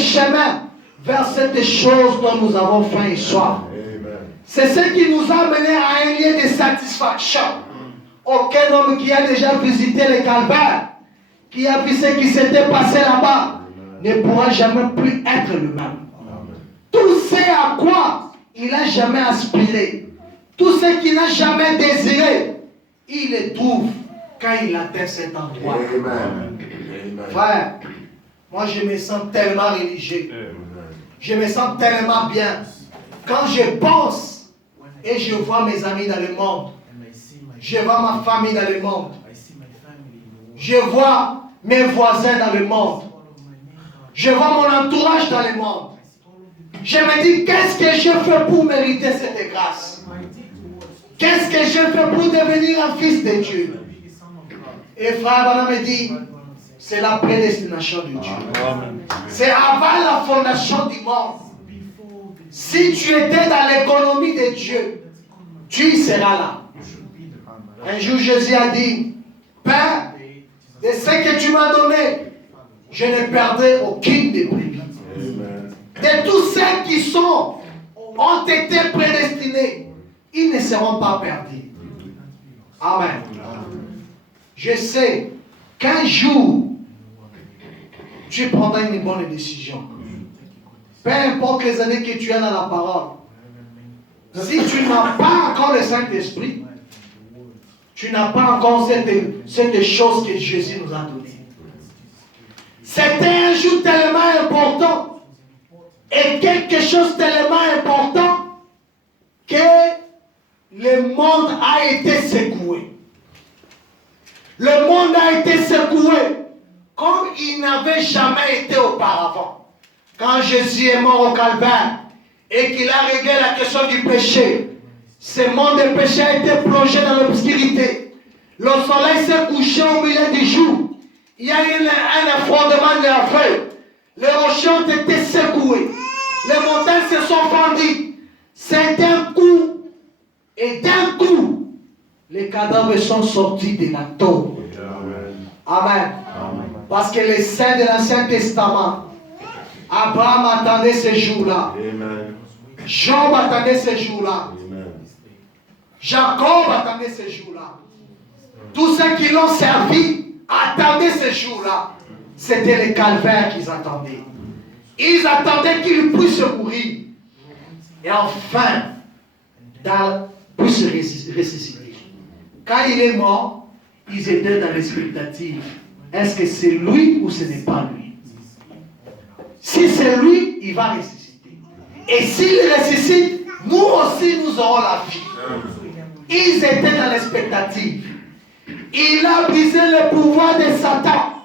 chemin vers cette chose dont nous avons faim et soif. C'est ce qui nous a menés à un lieu de satisfaction. Aucun homme qui a déjà visité le calvaire, qui a vu ce qui s'était passé là-bas, ne pourra jamais plus être le même. Tout ce à quoi il n'a jamais aspiré, tout ce qu'il n'a jamais désiré, il le trouve quand il atteint cet endroit. Frère, moi je me sens tellement religieux. Je me sens tellement bien. Quand je pense et je vois mes amis dans le monde, je vois ma famille dans le monde, je vois mes voisins dans le monde, je vois mon entourage dans le monde, je me dis, qu'est-ce que je fais pour mériter cette grâce? Qu'est-ce que je fais pour devenir un fils de Dieu? Et frère Branham me dit, c'est la prédestination de Dieu. C'est avant la fondation du monde. Si tu étais dans l'économie de Dieu, tu y seras là. Un jour, Jésus a dit, Père, de ce que tu m'as donné, je ne perdrai aucune des brebis. De tous ceux qui ont été prédestinés, ils ne seront pas perdus. Amen. Je sais qu'un jour, tu prendras une bonne décision. Peu importe les années que tu as dans la parole. Si tu n'as pas encore le Saint-Esprit, tu n'as pas encore cette chose que Jésus nous a donnée. C'était un jour tellement important et quelque chose tellement important que le monde a été secoué. Le monde a été secoué comme il n'avait jamais été auparavant. Quand Jésus est mort au calvaire et qu'il a réglé la question du péché, ce monde de péché a été plongé dans l'obscurité. Le soleil s'est couché au milieu du jour. Il y a eu un effondrement de la feuille. Les rochers ont été secoués. Les montagnes se sont fendues. C'est d'un coup, et d'un coup, les cadavres sont sortis de la tombe. Amen. Parce que les saints de l'Ancien Testament, Abraham attendait ce jour-là. Job attendait ce jour-là. Jacob attendait ce jour-là. Tous ceux qui l'ont servi attendaient ce jour-là. C'était le calvaire qu'ils attendaient. Ils attendaient qu'il puisse mourir. Et enfin, puisse ressusciter. Quand il est mort, ils étaient dans l'expectative. Est-ce que c'est lui ou ce n'est pas lui? Si c'est lui, il va ressusciter. Et s'il ressuscite, nous aussi nous aurons la vie. Ils étaient dans l'expectative. Il a brisé le pouvoir de Satan.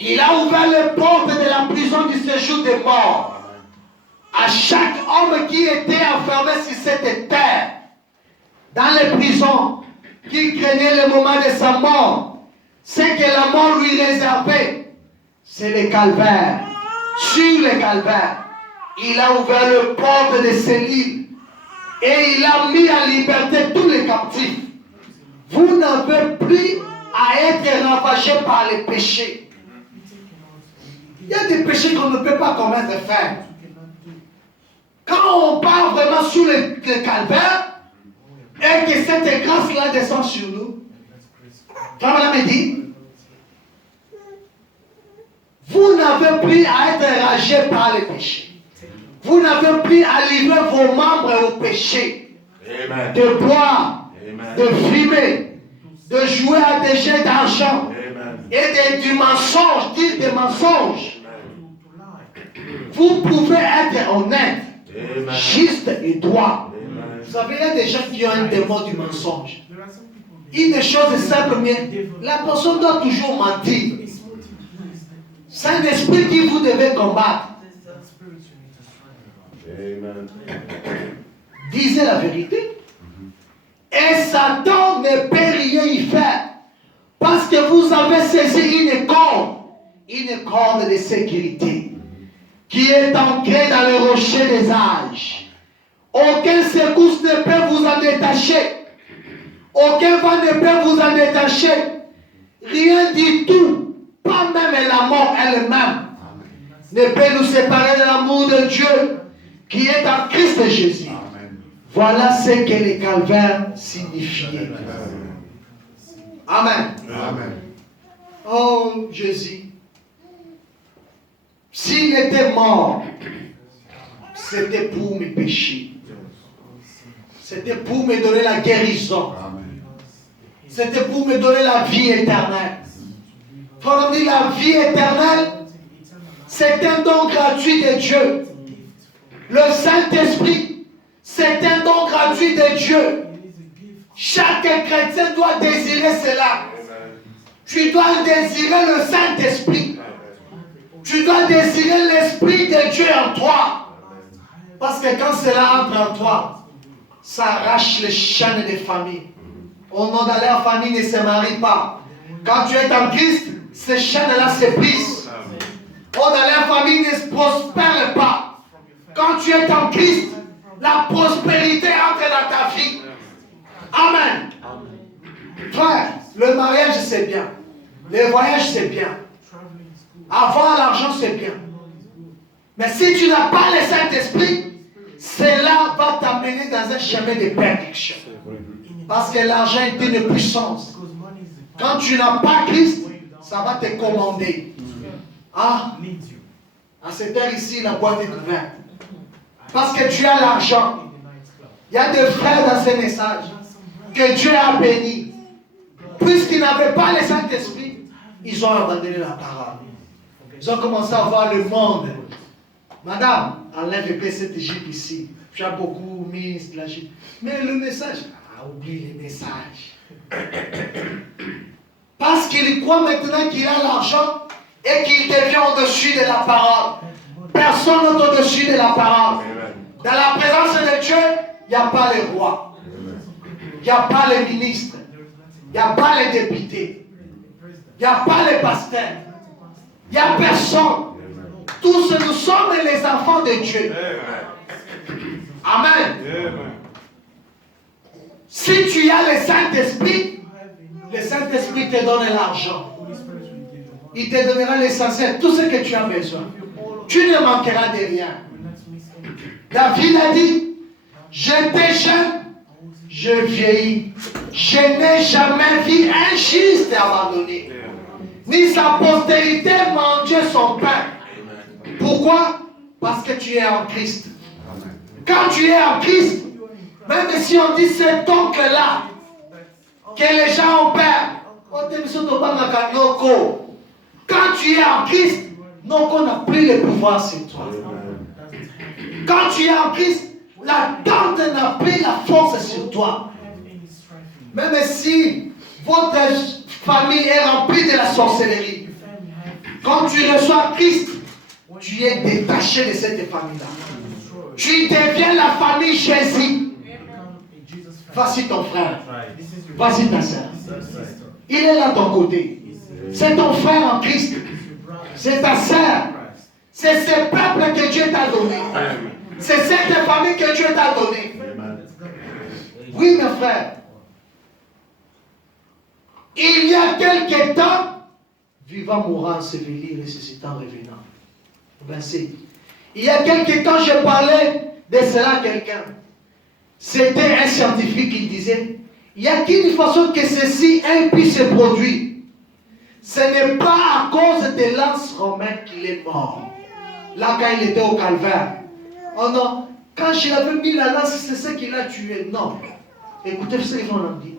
Il a ouvert les portes de la prison du séjour des morts. À chaque homme qui était enfermé sur cette terre, dans les prisons, qui craignait le moment de sa mort, ce que la mort lui réservait, c'est le calvaire. Sur le calvaire, il a ouvert les portes de ces livres et il a mis en liberté tous les captifs. Vous n'avez plus à être ravagé par les péchés. Il y a des péchés qu'on ne peut pas commettre, frère. Quand on parle vraiment sur le calvaire et que cette grâce-là descend sur nous, comme on m'a dit, vous n'avez plus à être ragé par les péchés. Vous n'avez plus à livrer vos membres au péché. Amen. De boire, amen, de fumer, de jouer à des jeux d'argent et du mensonge, dire des mensonges. Amen. Vous pouvez être honnête, amen, juste et droit. Amen. Vous savez, il y a des gens qui ont un démon du mensonge. Une chose simple, mais la personne doit toujours mentir. C'est un esprit que vous devez combattre. Amen. Disez la vérité. Et Satan ne peut rien y faire. Parce que vous avez saisi une corde de sécurité qui est ancrée dans le rocher des âges. Aucune secousse ne peut vous en détacher. Aucun vent ne peut vous en détacher. Rien du tout. Pas même la mort elle-même. ne peut nous séparer de l'amour de Dieu qui est en Christ Jésus. Amen. Voilà ce que le calvaire signifiait. Amen. Amen. Oh Jésus, s'il était mort, c'était pour mes péchés. C'était pour me donner la guérison. C'était pour me donner la vie éternelle. Quand on dit la vie éternelle, c'est un don gratuit de Dieu. Le Saint-Esprit, c'est un don gratuit de Dieu. Chaque chrétien doit désirer cela. Tu dois désirer le Saint-Esprit. Tu dois désirer l'Esprit de Dieu en toi. Parce que quand cela entre en toi, ça arrache les chaînes des familles. Au nom de leur famille ne se marie pas. Quand tu es en Christ, ces chaînes-là se brisent. Au nom de leur famille ne prospère pas. Quand tu es en Christ, la prospérité entre dans ta vie. Amen. Frère, le mariage c'est bien. Le voyage c'est bien. Avoir l'argent c'est bien. Mais si tu n'as pas le Saint-Esprit, cela va t'amener dans un chemin de perdition. Parce que l'argent est une puissance. Quand tu n'as pas Christ, ça va te commander. Ah, à cette heure ici, la boîte est ouverte. Parce que tu as l'argent. Il y a des frères dans ce message que Dieu a bénis. Puisqu'ils n'avaient pas le Saint-Esprit, ils ont abandonné la parole. Ils ont commencé à voir le monde. Madame, enlève un peu cette Égypte ici. Tu as beaucoup mis de la Égypte. Mais le message, oublie le message. Parce qu'il croit maintenant qu'il a l'argent et qu'il devient au-dessus de la parole. Personne n'est au-dessus de la parole. Dans la présence de Dieu, il n'y a pas les rois. Il n'y a pas les ministres. Il n'y a pas les députés. Il n'y a pas les pasteurs. Il n'y a personne. Tous nous sommes les enfants de Dieu. Amen. Si tu as le Saint-Esprit te donne l'argent. Il te donnera l'essentiel, tout ce que tu as besoin. Tu ne manqueras de rien. David a dit, j'étais jeune, je vieillis. Je n'ai jamais vu un juste abandonné, ni sa postérité manger son pain. Pourquoi? Parce que tu es en Christ. Quand tu es en Christ, même si on dit cet oncle-là, que les gens ont peur, quand tu es en Christ, on n'a plus le pouvoir sur toi. Quand tu es en Christ, la tente n'a plus la force sur toi. Même si votre famille est remplie de la sorcellerie, quand tu reçois Christ, tu es détaché de cette famille-là. Tu deviens la famille Jésus. Voici ton frère. Voici ta soeur. Il est là à ton côté. C'est ton frère en Christ. C'est ta soeur. C'est ce peuple que Dieu t'a donné. C'est cette famille que Dieu t'a donné. Oui, mes frères. Il y a quelque temps, vivant, mourant, enseveli, ressuscitant, revenant. Verset. Il y a quelque temps, je parlais de cela à quelqu'un. C'était un scientifique qui disait, il n'y a qu'une façon que ceci puisse se produire. Ce n'est pas à cause de l'anse romain qu'il est mort. Là, quand il était au calvaire. Oh non, quand je l'avais mis la lance, c'est ce qui l'a tué. Non. Écoutez ce qu'ils ont dit.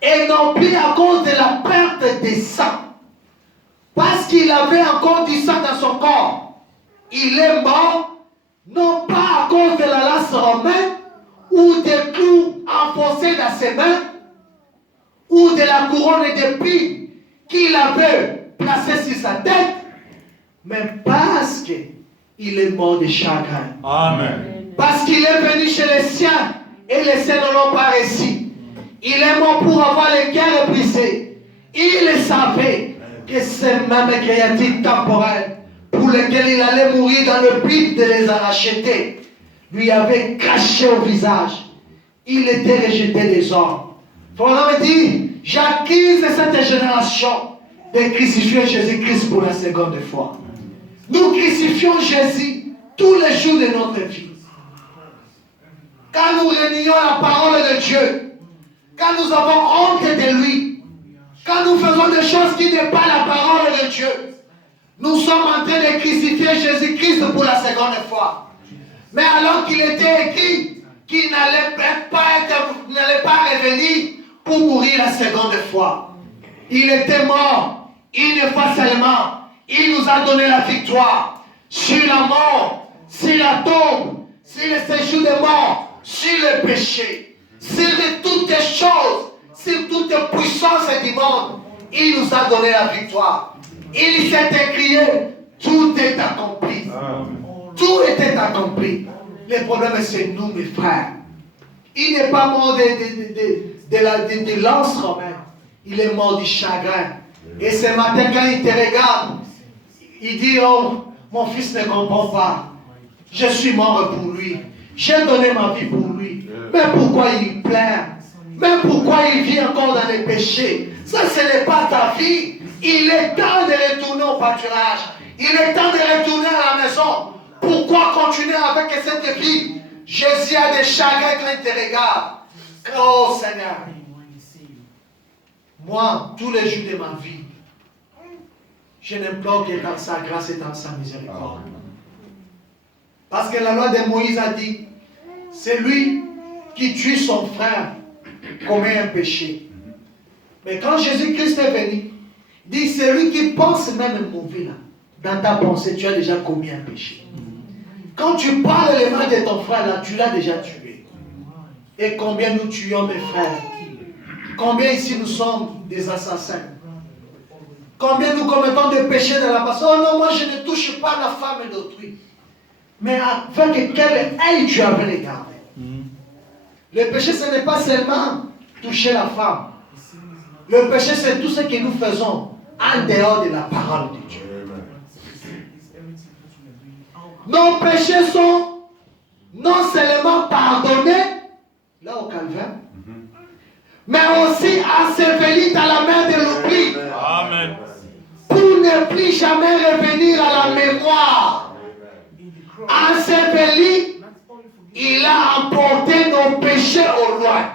Et non plus à cause de la perte des sangs. Parce qu'il avait encore du sang dans son corps. Il est mort, non pas à cause de la lance romaine, ou des clous enfoncés dans ses mains, ou de la couronne d'épines qu'il avait placée sur sa tête, mais parce qu'il est mort de chagrin. Amen. Parce qu'il est venu chez les siens, et les siens ne l'ont pas réussi. Il est mort pour avoir les cœurs brisés. Il savait que ces mêmes créatures temporelles pour lesquelles il allait mourir dans le but de les racheter, lui avait craché au visage. Il était rejeté des hommes. Frère me dit, j'accuse cette génération de crucifier Jésus-Christ pour la seconde fois. Nous crucifions Jésus tous les jours de notre vie. Quand nous réunions la parole de Dieu, quand nous avons honte de lui, quand nous faisons des choses qui n'est pas la parole de Dieu, nous sommes en train de crucifier Jésus-Christ pour la seconde fois. Mais alors qu'il était écrit qu'il n'allait pas revenir pour mourir la seconde fois. Il était mort une fois seulement. Il nous a donné la victoire sur la mort, sur la tombe, sur le séjour des morts, sur le péché, sur toutes les choses, sur toutes les puissances du monde. Il nous a donné la victoire. Il s'est écrié, tout est accompli. Tout était accompli. Le problème, c'est nous, mes frères. Il n'est pas mort de l'anse romaine. Il est mort du chagrin. Et ce matin, quand il te regarde, il dit, oh, mon fils ne comprend pas. Je suis mort pour lui. J'ai donné ma vie pour lui. Mais pourquoi il pleure? Mais pourquoi il vit encore dans les péchés? Ça, ce n'est pas ta vie. Il est temps de retourner au pâturage. Il est temps de retourner à la maison. Pourquoi continuer avec cette vie? Jésus a des chagrins quand il te regarde. Oh Seigneur. Moi, tous les jours de ma vie, je n'implore que dans sa grâce et dans sa miséricorde. Parce que la loi de Moïse a dit, c'est lui qui tue son frère commet un péché. Mais quand Jésus-Christ est venu, il dit, c'est lui qui pense même mauvais là. Dans ta pensée, tu as déjà commis un péché. Quand tu parles le mal de ton frère là, tu l'as déjà tué. Et combien nous tuons mes frères? Combien ici nous sommes des assassins? Combien nous commettons des péchés dans la personne? Oh non, moi je ne touche pas la femme d'autrui. Mais avec quel œil tu avais regardé? Le péché, ce n'est pas seulement toucher la femme. Le péché, c'est tout ce que nous faisons en dehors de la parole de Dieu. Nos péchés sont non seulement pardonnés, là au calvaire, mais aussi ensevelis dans la mer de l'oubli. Amen. Pour ne plus jamais revenir à la mémoire. Enseveli, il a emporté nos péchés au loin.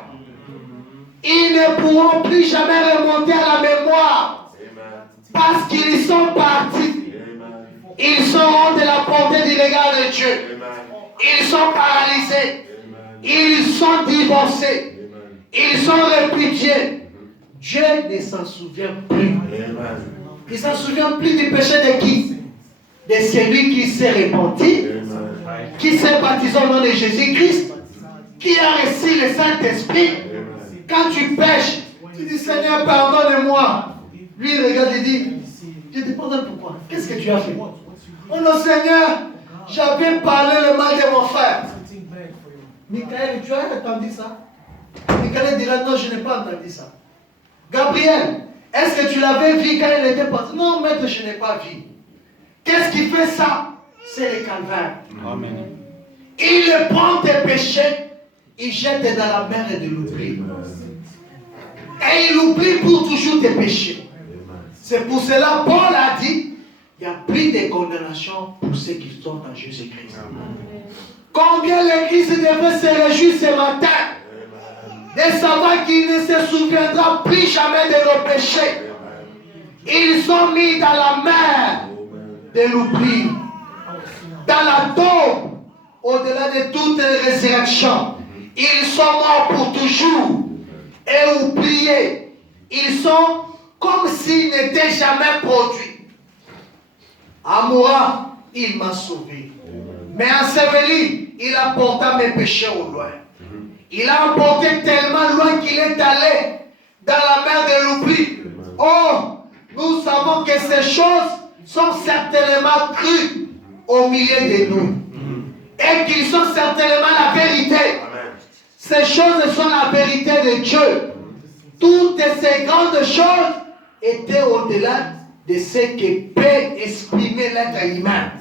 Ils ne pourront plus jamais remonter à la mémoire. Parce qu'ils sont partis. Ils sont hors de la portée du regard de Dieu. Ils sont paralysés. Ils sont divorcés. Ils sont répudiés. Dieu ne s'en souvient plus. Il ne s'en souvient plus du péché de qui? De celui qui s'est repenti, qui s'est baptisé au nom de Jésus-Christ, qui a reçu le Saint-Esprit. Quand tu pêches, tu dis Seigneur, pardonne-moi. Lui, il regarde et dit, je te pardonne pourquoi? Qu'est-ce que tu as fait? Oh non, Seigneur, j'avais parlé le mal de mon frère. Michael, tu as entendu ça? Michael dira, non, je n'ai pas entendu ça. Gabriel, est-ce que tu l'avais vu quand il était parti? Non, maître, je n'ai pas vu. Qu'est-ce qui fait ça? C'est le calvaire. Amen. Il prend tes péchés, il jette dans la mer de l'oubli. Et il oublie pour toujours tes péchés. C'est pour cela Paul a dit, il n'y a plus de condamnation pour ceux qui sont en Jésus-Christ. Combien l'Église devrait se réjouir ce matin de savoir qu'il ne se souviendra plus jamais de nos péchés. Ils sont mis dans la mer de l'oubli, dans la tombe, au-delà de toute résurrection. Ils sont morts pour toujours et oubliés. Ils sont comme s'ils n'étaient jamais produits. Amoura, il m'a sauvé. Mais enseveli, il a porté mes péchés au loin. Il a emporté tellement loin qu'il est allé dans la mer de l'oubli. Oh, nous savons que ces choses sont certainement crues au milieu de nous. Et qu'ils sont certainement la vérité. Ces choses sont la vérité de Dieu. Toutes ces grandes choses étaient au-delà de ce que peut exprimer l'être humain.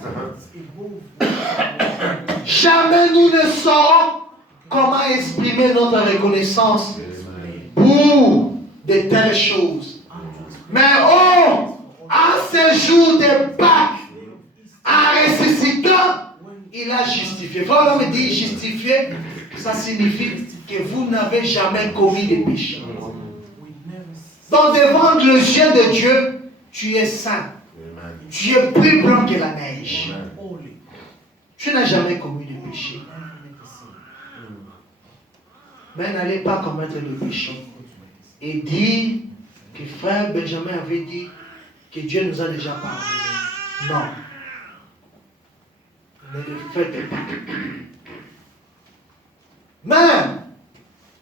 Jamais nous ne saurons comment exprimer notre reconnaissance pour de telles choses. Mais oh, en ce jour de Pâques, En ressuscitant, il a justifié. Frère, on me dit justifier, ça signifie que vous n'avez jamais commis de péché. Donc devant le yeux de Dieu, tu es saint. Tu es plus blanc que la neige. Tu n'as jamais commis de péché. Mais n'allez pas commettre le péché. Et dire que frère Benjamin avait dit que Dieu nous a déjà pardonné. Non. Ne le faites pas. Mais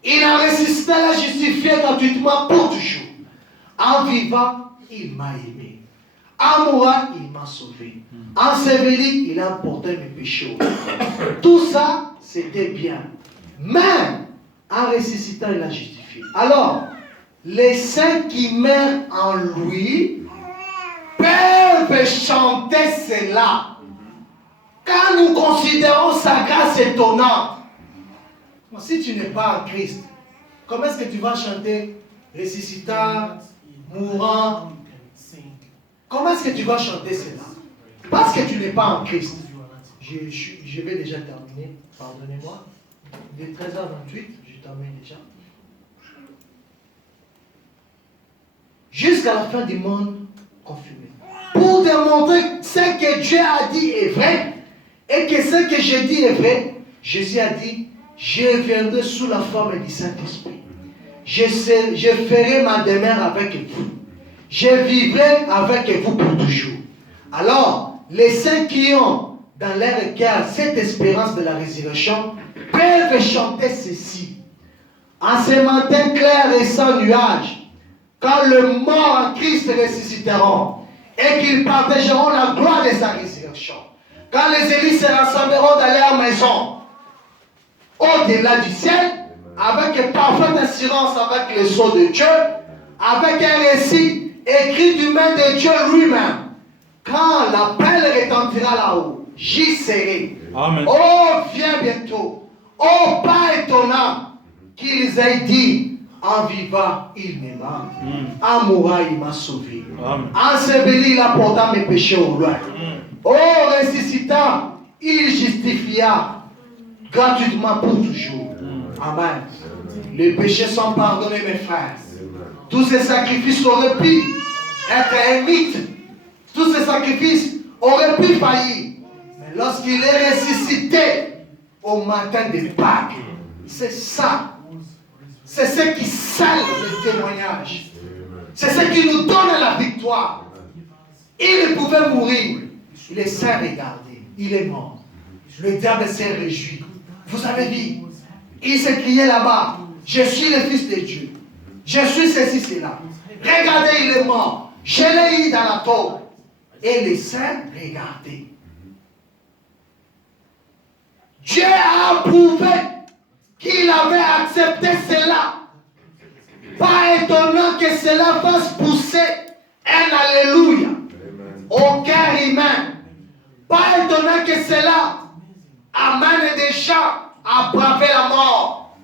il a résisté à la justifier gratuitement pour toujours. En vivant, il m'a aimé. En mourant, il m'a sauvé. Enseveli, il a porté mes péchés. Tout ça, c'était bien. Mais, en ressuscitant, il a justifié. Alors, les saints qui meurent en lui peuvent chanter cela. Quand nous considérons sa grâce étonnante, si tu n'es pas en Christ, comment est-ce que tu vas chanter ressuscitant, mourant? Comment est-ce que tu vas chanter cela? Parce que tu n'es pas en Christ. Je vais déjà terminer, pardonnez-moi. Il est 13h28, je termine déjà. Jusqu'à la fin du monde confirmé. Pour démontrer ce que Dieu a dit est vrai, et que ce que j'ai dit est vrai, Jésus a dit, je viendrai sous la forme du Saint-Esprit. Je ferai ma demeure avec vous. Je vivrai avec vous pour toujours. Alors, les saints qui ont dans leur cœur cette espérance de la résurrection peuvent chanter ceci. En ce matin clair et sans nuage, quand le mort en Christ ressusciteront et qu'ils partageront la gloire de sa résurrection, quand les élus se rassembleront dans leur maison, au-delà du ciel, avec parfaite assurance avec le sceau de Dieu, avec un récit écrit du main de Dieu lui-même. Quand l'appel retentira là-haut, j'y serai. Amen. Oh, viens bientôt. Oh, pas étonnant qu'ils aient dit, en vivant, il m'aima. En mourant, il m'a sauvé. Enseveli, il a porté mes péchés au loin. Oh, ressuscitant, il justifia gratuitement pour toujours. Amen. Les péchés sont pardonnés, mes frères. Tous ces sacrifices auraient pu être un mythe. Tous ces sacrifices auraient pu faillir. Mais lorsqu'il est ressuscité au matin de Pâques, c'est ça. C'est ce qui scelle le témoignage. C'est ce qui nous donne la victoire. Il pouvait mourir. Les saints regardaient. Il est mort. Le diable s'est réjoui. Vous avez vu, il s'est crié là-bas, je suis le Fils de Dieu. Je suis ceci, cela. Regardez, il est mort. Je l'ai eu dans la tombe. Et les saints regardaient. Dieu a approuvé qu'il avait accepté cela. Pas étonnant que cela fasse pousser un alléluia au cœur humain. Pas étonnant que cela amène des gens à braver la mort.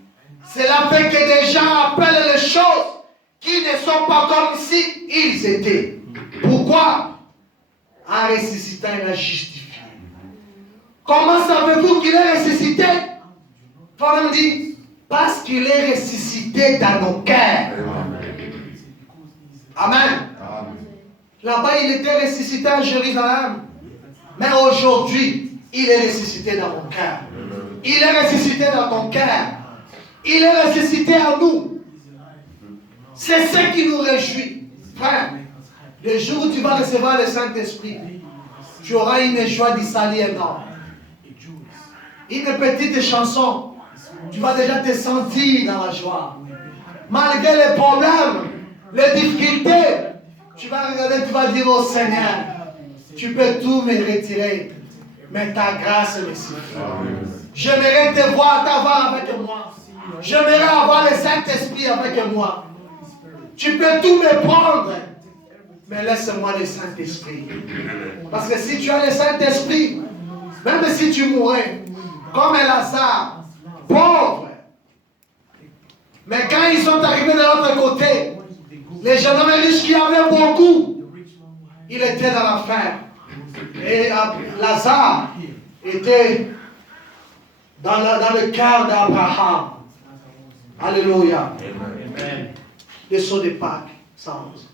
Cela fait que des gens appellent les choses qui ne sont pas comme si ils étaient. Pourquoi? En ressuscitant, il a justifié. Comment savez-vous qu'il est ressuscité? Frère me dit, parce qu'il est ressuscité dans nos cœurs. Amen. Là-bas, il était ressuscité à Jérusalem. Mais aujourd'hui, il est ressuscité dans mon cœur. Il est ressuscité dans ton cœur. Il est ressuscité en nous. C'est ce qui nous réjouit. Frère, le jour où tu vas recevoir le Saint-Esprit, tu auras une joie du salut énorme. Une petite chanson, tu vas déjà te sentir dans la joie. Malgré les problèmes, les difficultés, tu vas regarder, tu vas dire au Seigneur, tu peux tout me retirer, mais ta grâce me suffit. J'aimerais te voir, t'avoir avec moi. J'aimerais avoir le Saint-Esprit avec moi. Tu peux tout me prendre, mais laisse-moi le Saint-Esprit. Parce que si tu as le Saint-Esprit, même si tu mourais, comme Lazare, pauvre, mais quand ils sont arrivés de l'autre côté, les gens riches qui avaient beaucoup, il était dans l'enfer. Et Lazare était dans le cœur d'Abraham. Alléluia. Amen. Leçon de Pâques, 111.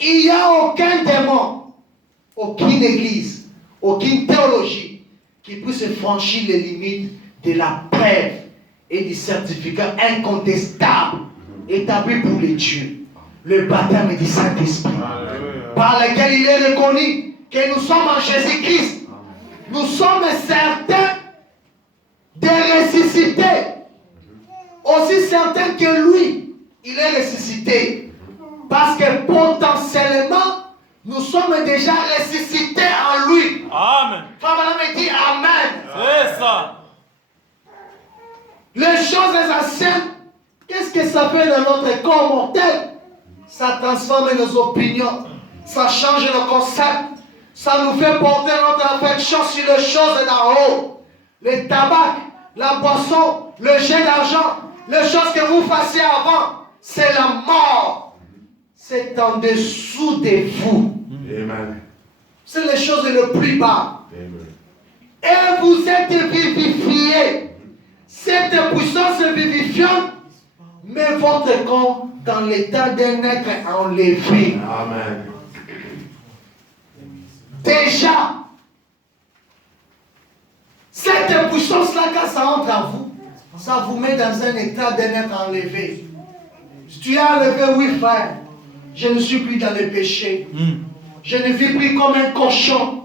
Il n'y a aucun démon, aucune église, aucune théologie qui puisse franchir les limites de la preuve et du certificat incontestable établi pour les dieux. Le baptême du Saint-Esprit, par lequel il est reconnu que nous sommes en Jésus-Christ. Nous sommes certains de ressusciter. Aussi certains que lui, il est ressuscité. Parce que potentiellement, nous sommes déjà ressuscités en lui. Amen. Frère Madame dit Amen. C'est ça. Les choses anciennes, qu'est-ce que ça fait dans notre corps mortel? Ça transforme nos opinions, ça change nos concepts, ça nous fait porter notre affection sur les choses d'en haut. Le tabac, la boisson, le jet d'argent, les choses que vous fassiez avant, c'est la mort. C'est en dessous de vous. Amen. C'est les choses les plus bas. Amen. Et vous êtes vivifiés. Cette puissance vivifiante met votre corps dans l'état d'un être enlevé. Amen. Déjà, cette puissance-là, quand ça entre en vous, ça vous met dans un état d'un être enlevé. Si tu es enlevé, oui frère, je ne suis plus dans le péché. Je ne vis plus comme un cochon.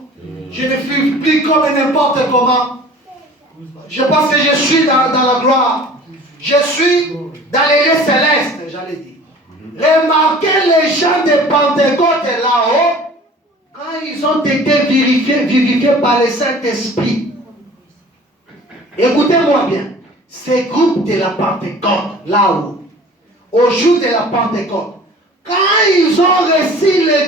Je ne vis plus comme n'importe comment. Je pense que je suis dans la gloire. Je suis dans les lieux célestes, j'allais dire. Remarquez les gens de Pentecôte là-haut, quand ils ont été vivifiés par le Saint-Esprit. Écoutez-moi bien. Ces groupes de la Pentecôte, là-haut, au jour de la Pentecôte, quand ils ont reçu le